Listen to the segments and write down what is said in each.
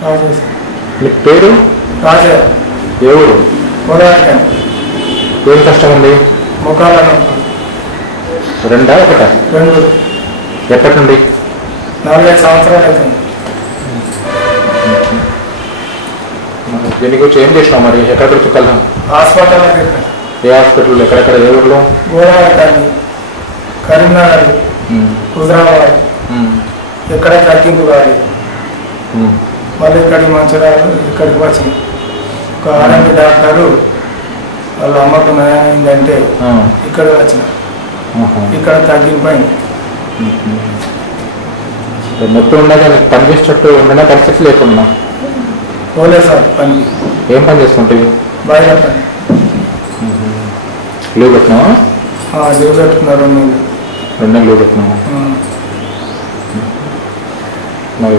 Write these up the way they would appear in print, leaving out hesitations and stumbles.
మీ పేరు? రాజా. ఏ ఊరు? గోదావరి. ఏం కష్టం ఉంది? ముఖాలను. రెండా ఒకటా? రెండు. ఎప్పటి నుండి? 45 సంవత్సరాలు అవుతుంది. దీని గురించి ఏం చేసినావు మరి? ఎక్కడ చుక్కల్దాం? హాస్పిటల్లో పెట్టాను. ఏ హాస్పిటల్? ఎక్కడెక్కడ? ఏ ఊర్లో? గోదావరి, కరీంనగర్, హుజరాబాద్. ఎక్కడ తగ్గింపు కాలేదు. మళ్ళీ ఇక్కడికి మంచిర్యాల ఇక్కడికి వచ్చింది. ఒక ఆర్ఎంపీ డాక్టరు వాళ్ళ అమ్మకు నయం అయిందంటే ఇక్కడ వచ్చిన. ఇక్కడ తగ్గిపోయింది. నొప్పి ఉండగా పని చేసేటట్టు ఉండనే పరిస్థితి లేకుండా పోలే సార్ పనికి. ఏం పని చేస్తుంటాయి? బయట పని. లీవ్ పెట్టినావా? లీవ్ పెట్టుకున్నారు. 2 నెలలు లీవ్ పెట్టినావా? మరి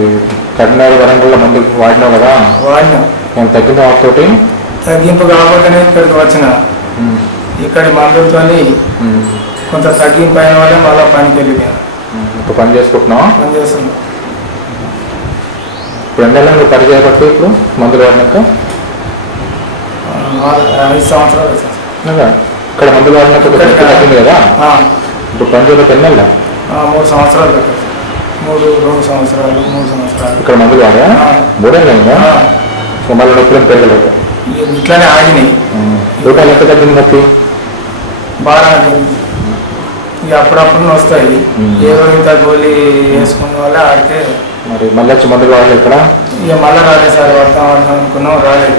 కరీంనగర్ వరంగల్లో మందులు వాడినావు కదా? వాడినా. నేను తగ్గింది వాటితోటి? తగ్గింపు కాకపోతేనే ఇక్కడికి వచ్చిన. ఇక్కడి మందులతో కొంత తగ్గింపు అయిన వల్ల మళ్ళీ పనికి వెళ్ళిపోయాను. ఇప్పుడు పని చేసుకుంటున్నావా? పని చేస్తున్నా. ఇప్పుడు 2 నెలలు నువ్వు పని చేయబట్టి ఇప్పుడు మందులు వాడినాక 5 సంవత్సరాలు. ఇక్కడ మందులు వాడినాక తగ్గింది కదా? ఇప్పుడు పని చేయబట్టి 2 నెలలు? 3 సంవత్సరాలు కట్టారు. 2 సంవత్సరాలు 3 సంవత్సరాలు ఇక్కడ మందులు వాడా? 3 నెలలు అయిందా? మళ్ళీ నొప్పులు పెరగలేదు? ఇట్లానే ఆగినాయి. రూపాయలు ఎంత తగ్గింది నొప్పి? బాగా ఇక అప్పుడప్పుడు వస్తాయి. ఏదో ఇంత గోళీ వేసుకున్న వల్ల ఆడితే మరి మళ్ళీ వచ్చి మందులు వాడలేదు ఇక్కడ? ఇక మళ్ళీ రాలేదు సార్. వద్దాం అనుకున్నాం, రాలేదు.